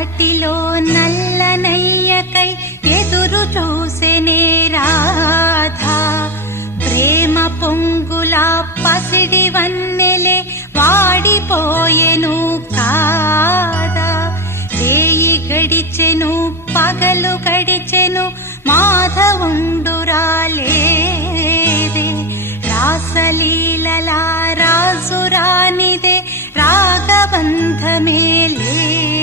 తటిలో నల్లనయ్యకై ఎదురు చూసెనే రాధా. ప్రేమ పొంగులా పసిడి వన్నెలే వాడిపోయెను కాదా. రేయి గడిచెను పగలు గడిచెను మాధవుండు రాలేదే. రాసలీలలా రాజు రానిదే రాగబంధమే లే.